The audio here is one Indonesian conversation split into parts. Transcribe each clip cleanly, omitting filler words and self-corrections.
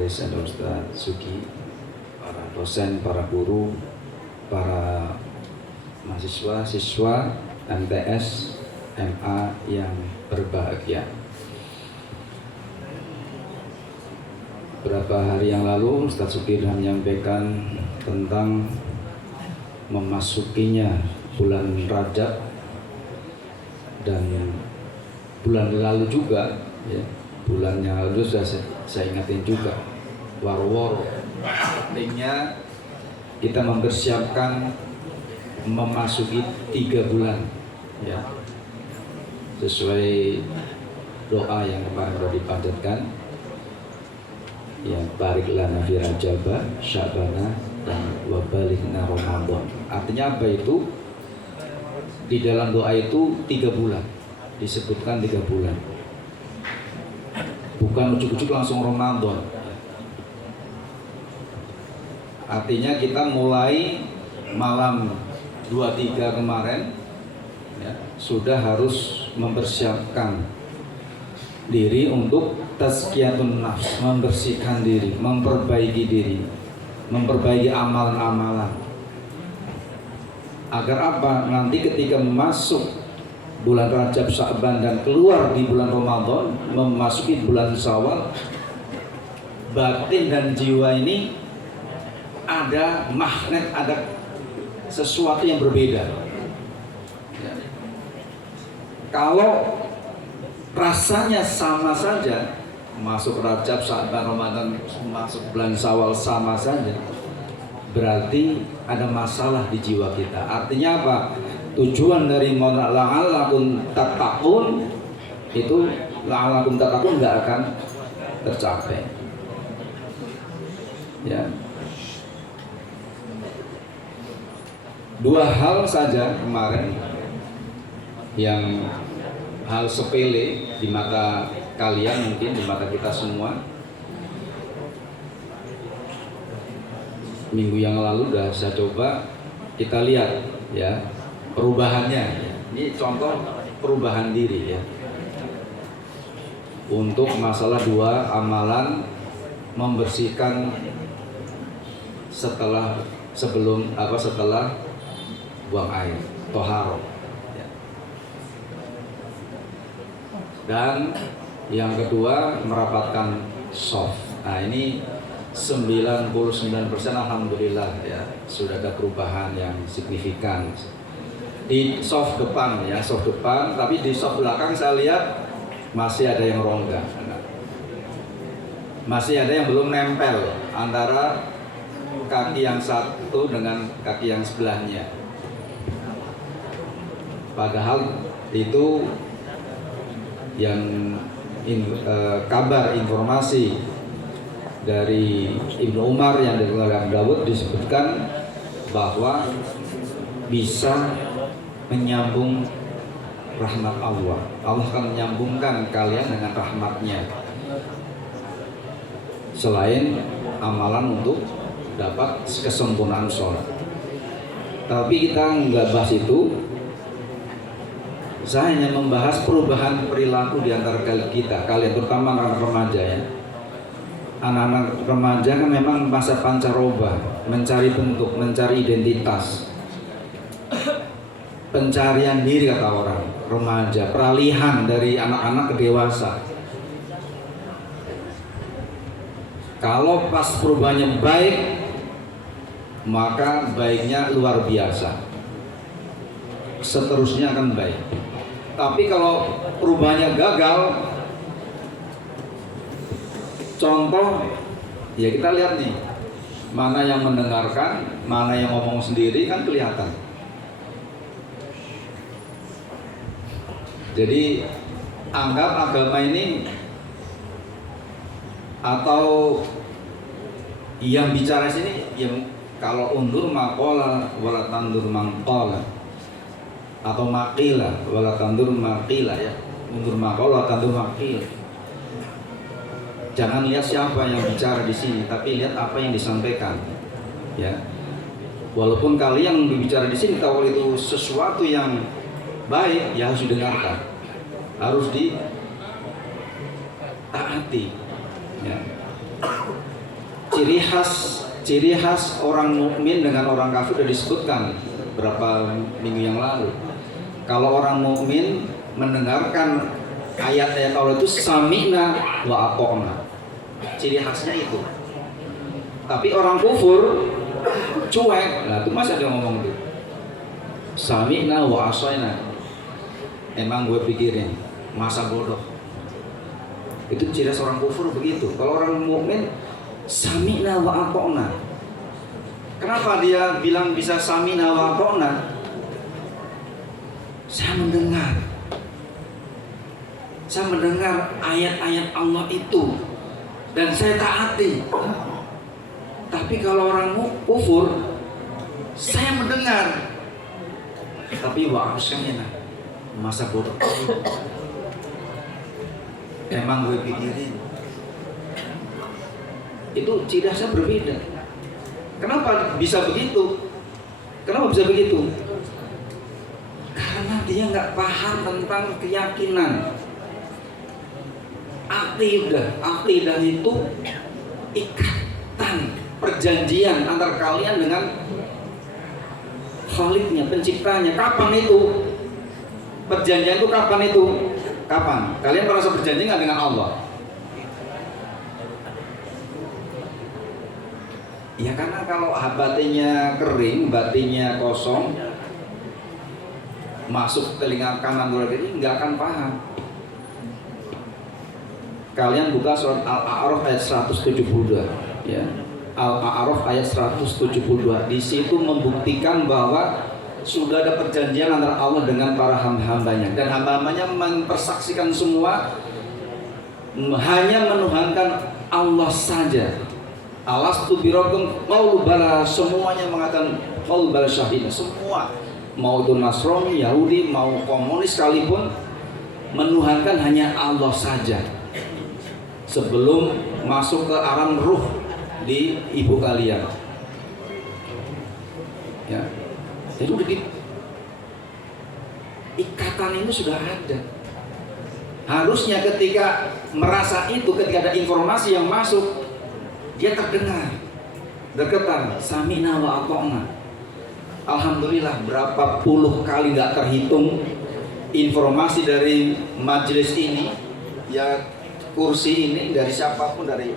Haris dan Ustaz Sugi, para dosen, para guru, para mahasiswa, siswa MTS, MA yang berbahagia. Beberapa hari yang lalu Ustaz Sugi sudah menyampaikan tentang memasukinya bulan Rajab, dan bulan lalu juga ya, bulan yang lalu sudah saya ingatin juga, war-war, artinya kita mempersiapkan memasuki 3 bulan ya, sesuai doa yang kemarin sudah dipanjatkan ya, barik lana fi Rajaba Sya'bana dan wabalighna Ramadan. Artinya apa itu? Di dalam doa itu 3 bulan, disebutkan 3 bulan, bukan ujuk-ujuk langsung Ramadan. Artinya kita mulai malam 23 kemarin ya, sudah harus mempersiapkan diri untuk tazkiyatun nafs, membersihkan diri, memperbaiki diri, memperbaiki amalan-amalan. Agar apa? Nanti ketika masuk bulan Rajab, Sya'ban dan keluar di bulan Ramadan, memasuki bulan Syawal, batin dan jiwa ini ada magnet, ada sesuatu yang berbeda. Kalau rasanya sama saja, masuk Rajab, Sya'ban, Ramadan, masuk bulan Syawal sama saja, berarti ada masalah di jiwa kita. Artinya apa? Tujuan dari la'allakum tattaqun itu, la'allakum tattaqun nggak akan tercapai. Ya. 2 hal saja kemarin yang hal sepele di mata kalian, mungkin di mata kita semua. Minggu yang lalu udah saya coba, kita lihat ya perubahannya. Ini contoh perubahan diri ya, untuk masalah 2 amalan membersihkan setelah buang air, toharo ya. Dan yang kedua merapatkan soft. Nah ini 99% alhamdulillah ya, sudah ada perubahan yang signifikan di soft depan ya, soft depan. Tapi di soft belakang saya lihat masih ada yang rongga, masih ada yang belum nempel antara kaki yang satu dengan kaki yang sebelahnya. Padahal itu yang kabar informasi dari Ibnu Umar yang diriwayatkan Dawud disebutkan bahwa bisa menyambung rahmat Allah. Allah akan menyambungkan kalian dengan rahmatnya, selain amalan untuk dapat kesempurnaan sholat. Tapi kita nggak bahas itu. Saya hanya membahas perubahan perilaku di antara kita, kalian, terutama anak-anak remaja ya. Anak-anak remaja kan memang masa pancaroba, mencari bentuk, mencari identitas, pencarian diri kata orang, remaja, peralihan dari anak-anak ke dewasa. Kalau pas perubahannya baik, maka baiknya luar biasa, seterusnya akan baik. Tapi kalau perubahannya gagal, contoh ya kita lihat nih, mana yang mendengarkan, mana yang ngomong sendiri, kan kelihatan. Jadi anggap agama ini atau yang bicara sini, yang kalau undur maqala wala tandur maqala, atau maqila wala tandur maqila ya, undur maqala tandur maqila. Jangan lihat siapa yang bicara di sini, tapi lihat apa yang disampaikan ya. Walaupun kalian yang berbicara di sini tahu itu sesuatu yang baik, ya harus didengarkan, harus ditaati ya. ciri khas orang mukmin dengan orang kafir sudah disebutkan berapa minggu yang lalu. Kalau orang mukmin mendengarkan ayat-ayat Allah itu sami'na wa ata'na, ciri khasnya itu. Tapi orang kufur cuek, nah itu masih ada yang ngomong itu sami'na wa asaina, emang gue pikirin, masa bodoh. Itu ciri khas orang kufur begitu. Kalau orang mukmin sami'na wa ata'na. Kenapa dia bilang bisa sami'na wa ata'na? Saya mendengar ayat-ayat Allah itu dan saya taati. Tapi kalau orang kufur, saya mendengar tapi wa asaina, masa bodoh. Emang gue pikirin. Itu ciri khasnya berbeda. Kenapa bisa begitu? Karena dia nggak paham tentang keyakinan. Aqidah itu ikatan, perjanjian antar kalian dengan Khaliknya, penciptanya. Kapan itu? Perjanjian itu kapan itu? Kapan? Kalian merasa berjanji nggak dengan Allah? Ya karena kalau batinnya kering, batinnya kosong, masuk telinga kanan luar ini nggak akan paham. Kalian buka surat Al-A'raf ayat 172, ya. Al-A'raf ayat 172. Di situ membuktikan bahwa sudah ada perjanjian antara Allah dengan para hamba-hambanya, dan hamba-hambanya mempersaksikan semua hanya menuhankan Allah saja. Alastu birabbikum qalu bala, semuanya mengatakan qalu bala syahidna. Semua, mau itu Nasrani, Yahudi, mau komunis sekalipun, menuhankan hanya Allah saja sebelum masuk ke alam ruh di ibu kalian. Ya, jadi udah ikatan ini sudah ada. Harusnya ketika merasa itu, ketika ada informasi yang masuk, dia terdengar, bergetar, sami'na wa ata'na. Alhamdulillah berapa puluh kali nggak terhitung informasi dari majelis ini, ya kursi ini, dari siapapun, dari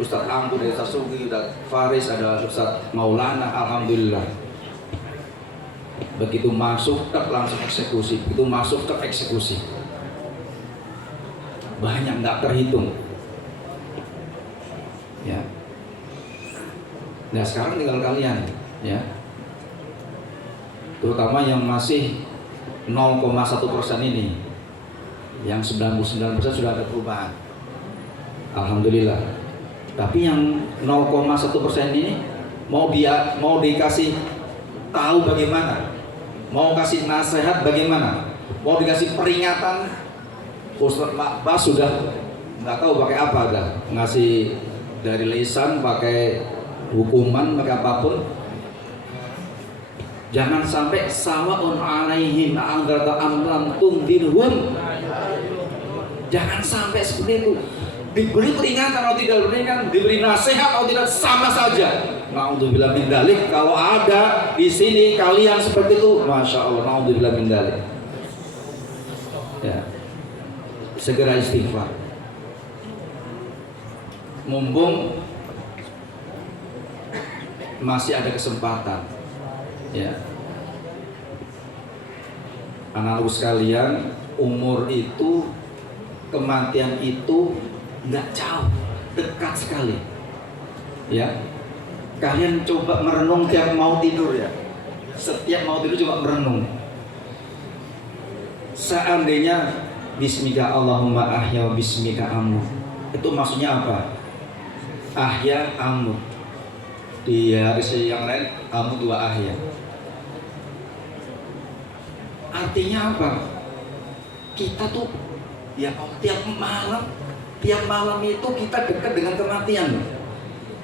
Ustadz Anggu, dari Ustadz Sugi, Ustadz Faris, ada Ustadz Maulana. Alhamdulillah begitu masuk tak langsung eksekusi, begitu masuk tak eksekusi, banyak nggak terhitung, ya. Nah sekarang tinggal kalian, ya, terutama yang masih 0,1% ini, yang 99% sudah ada perubahan, alhamdulillah. Tapi yang 0,1% ini mau dikasih tahu bagaimana, mau kasih nasihat bagaimana, mau dikasih peringatan, Ustadz Bas sudah nggak tahu pakai apa, dah ngasih dari lisan, pakai hukuman, pakai apapun. Jangan sampai sawaun alaihim a'andzarta am lam tundirhum. Jangan sampai seperti itu. Diberi peringatan atau tidak peringatan, diberi nasihat atau tidak, sama saja. Na'udzubillah min dzalik. Kalau ada di sini kalian seperti itu, masya Allah, na'udzubillah min dzalik. Ya, segera istighfar. Mumpung masih ada kesempatan, ya. Anak-anak sekalian, umur itu, kematian itu nggak jauh, dekat sekali, ya. Kalian coba merenung tiap mau tidur, ya. Setiap mau tidur coba merenung. Seandainya bismika Allahumma ahya wa bismika amut, itu maksudnya apa? Ahya amut. Di hadis yang lain amut wa ahya. Artinya apa? Kita tuh ya tiap malam itu kita dekat dengan kematian.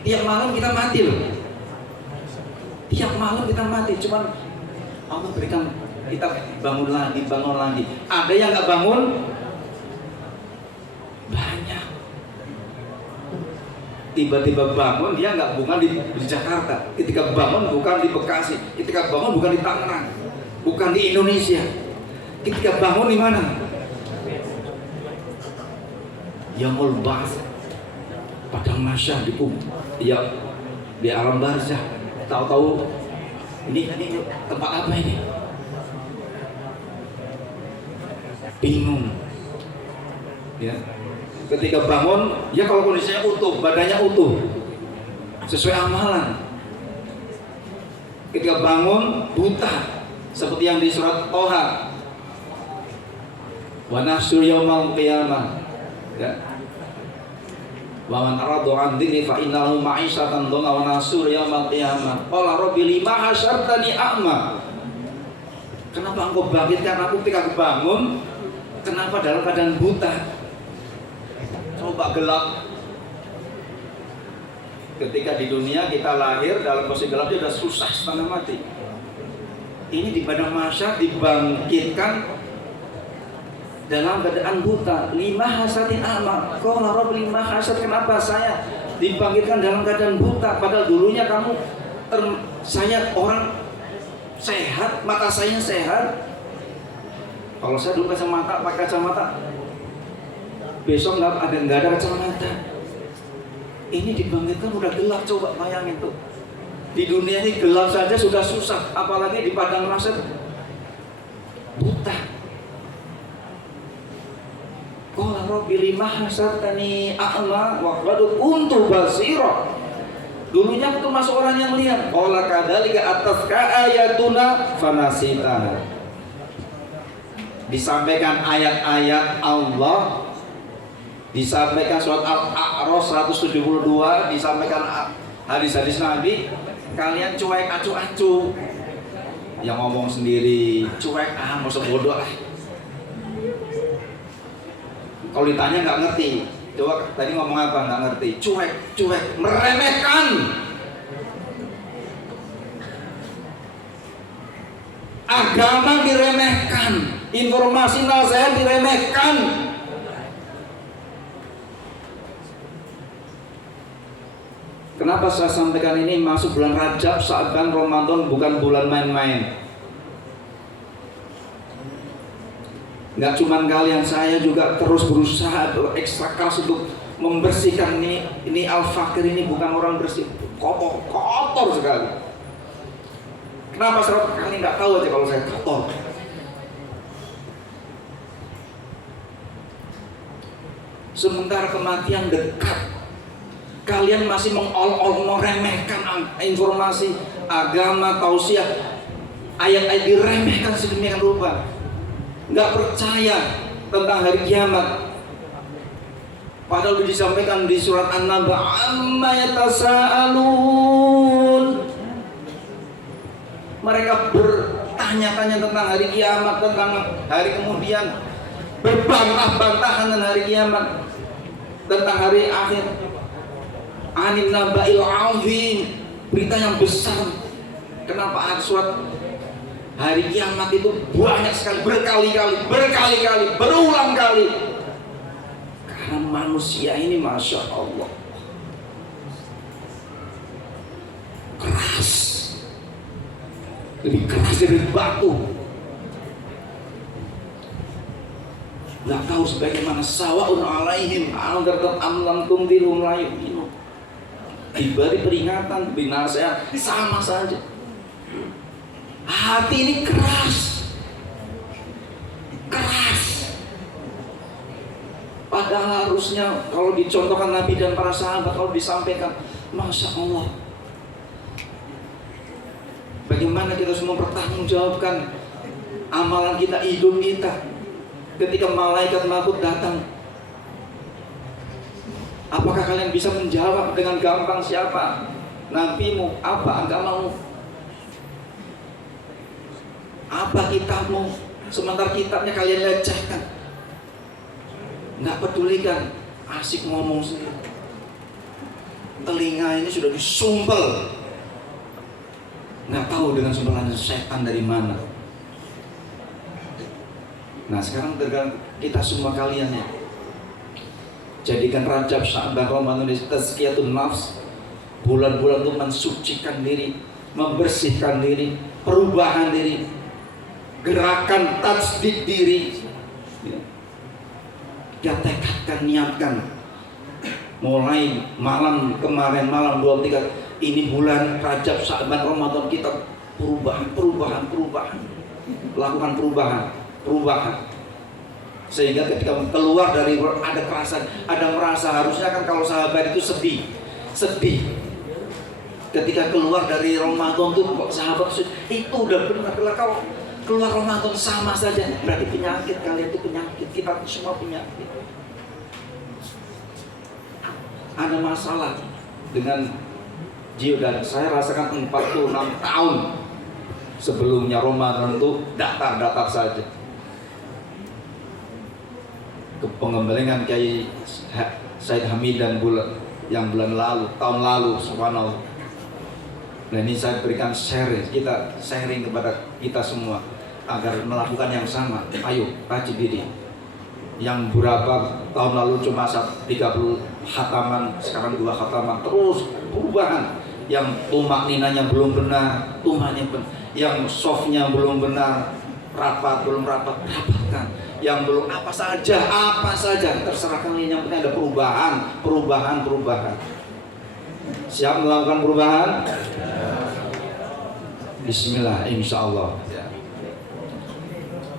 Tiap malam kita mati loh. Tiap malam kita mati. Cuman Allah berikan kita bangun lagi. Ada yang nggak bangun? Banyak. tiba-tiba bangun, dia nggak bukan di Jakarta, ketika bangun bukan di Bekasi, ketika bangun bukan di Tangerang, bukan di Indonesia, ketika bangun di mana? Yaumul Ba'ts, padang mahsyar di alam barzah. Tahu-tahu ini tempat apa ini? Bingung. Ya. Ketika bangun, ya kalau kondisinya utuh, badannya utuh, sesuai amalan. Ketika bangun buta, seperti yang di surat Toha. Wa nahsyur yaumal qiyamah. Ya. Wa man arada 'an dzikri fa innahu ma'isyatan dhanna wa nahsyur yaumal qiyamah. Qala rabbi lima hasyartani a'ma. Kenapa engkau bangkitkan aku ketika aku bangun? Kenapa dalam keadaan buta? Coba gelap. Ketika di dunia kita lahir dalam posisi gelap, dia sudah susah setengah mati. Ini di padang mahsyar dibangkitkan dalam keadaan buta. Lima hasatin a'ma. Qala rabb lima hasad, kenapa saya dibangkitkan dalam keadaan buta? Padahal dulunya saya orang sehat, mata saya sehat. Kalau saya dulu pakai kacamata, besok nggak ada kacamata. Ini dibangkitkan udah gelap, coba bayangin tuh. Di dunia ini gelap saja sudah susah, apalagi di padang mahsyar buta. Qala rabbi lima hasartani a'ma wa qad kuntu basira. Dulunya aku masuk orang yang lihat. Qala kadzalika atatka ayatuna fanasitaha. Disampaikan ayat-ayat Allah, disampaikan surat Al-A'raf 172, disampaikan hadis-hadis Nabi, kalian cuek acu-acu, yang ngomong sendiri cuek, masa bodoh lah. Kalau ditanya nggak ngerti, coba tadi ngomong apa, nggak ngerti, cuek, meremehkan. Agama diremehkan, informasi nasihat diremehkan. Kenapa saya sampaikan ini? Masuk bulan Rajab, Sya'ban, Ramadan bukan bulan main-main. Nggak cuma kalian, saya juga terus berusaha ekstra keras untuk membersihkan ini Al-Fakir ini bukan orang bersih, kotor sekali. Kenapa kalian nggak tahu aja kalau saya kotor? Sementara kematian dekat, kalian masih mengol-ol, meremehkan informasi agama, tausiah, ayat-ayat diremehkan sedemikian rupa. Nggak percaya tentang hari kiamat. Padahal disampaikan di surat An-Naba, amma yatasaalun. Mereka bertanya-tanya tentang hari kiamat, tentang hari kemudian, berbantah-bantahan tentang hari kiamat, tentang hari akhir. Anin naba'il azim, berita yang besar. Kenapa surat hari kiamat itu banyak sekali, berkali-kali, berulang kali? Karena manusia ini Masya Allah keras, lebih keras dari batu. Nggak tahu sebagaimana sawa'un alaihim anzartum am lam tunzirhum la yu'minun. Diberi peringatan, binasihat, sama saja. Hati ini keras. Padahal harusnya kalau dicontohkan Nabi dan para sahabat, kalau disampaikan, Masya Allah, bagaimana kita semua mempertanggungjawabkan amalan kita, hidup kita, ketika malaikat maut datang. Apakah kalian bisa menjawab dengan gampang siapa nabimu, apa agamamu, apa kitabmu? Sementara kitabnya kalian lecehkan, nggak pedulikan, asik ngomong sendiri. Telinga ini sudah disumpel, nggak tahu dengan sumbelan setan dari mana. Nah sekarang tergantung kita semua kalian ya. Jadikan Rajab, Sya'ban, Ramadan ini tazkiyatun nafs. Bulan-bulan itu mensucikan diri, membersihkan diri, perubahan diri, gerakan tajdid diri. Kita tekadkan, niatkan. Mulai malam kemarin, malam 23, ini bulan Rajab, Sya'ban, Ramadan, kita perubahan. Lakukan perubahan. Sehingga ketika keluar dari ada perasaan, ada merasa, harusnya kan kalau sahabat itu sedih. Ketika keluar dari Ramadan tuh kok sahabat itu udah benar, kalau keluar Ramadan sama saja, berarti penyakit, kalian itu penyakit, kita semua penyakit. Ada masalah dengan jiwa, dan saya rasakan 46 tahun sebelumnya Ramadan itu datar saja. Pengembelengan Kiai Said Hamid dan yang bulan lalu, tahun lalu, subhanallah. Nah ini saya berikan kita sharing kepada kita semua agar melakukan yang sama. Ayo kaji diri. Yang berapa tahun lalu cuma 30 khataman, sekarang 2 khataman, terus perubahan. Yang tumak ninanya belum benar, tumahnya benar. Yang softnya belum benar, belum rapat, rapatkan. Yang belum apa saja, terserah kalian, yang penting ada perubahan. Siap melakukan perubahan? Bismillah, insya Allah.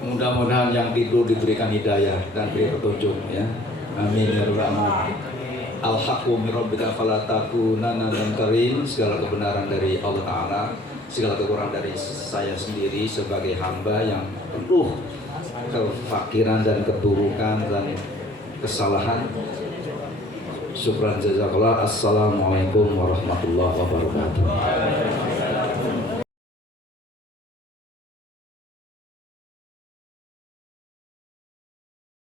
Mudah-mudahan yang tidur diberikan hidayah dan beri petunjuk, ya. Amin ya rabbal alamin. Al-haqqu min rabbika fala takunanna minal karim. Segala kebenaran dari Allah Ta'ala, segala kekurangan dari saya sendiri sebagai hamba yang penuh kefakiran dan keburukan dan kesalahan. Syukran jazakallah. Assalamualaikum warahmatullahi wabarakatuh.